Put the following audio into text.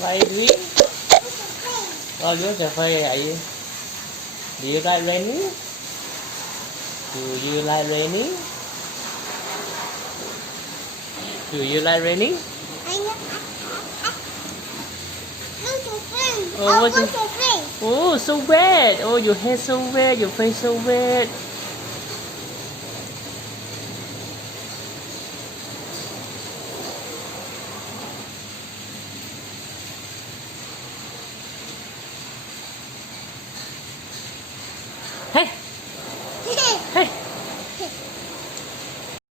Why green? Oh, you want cafe vậy? Do you like raining? Do you like raining? Do you like raining? Oh, what's your... Oh, so wet. Oh, your hair so wet. Your face so wet.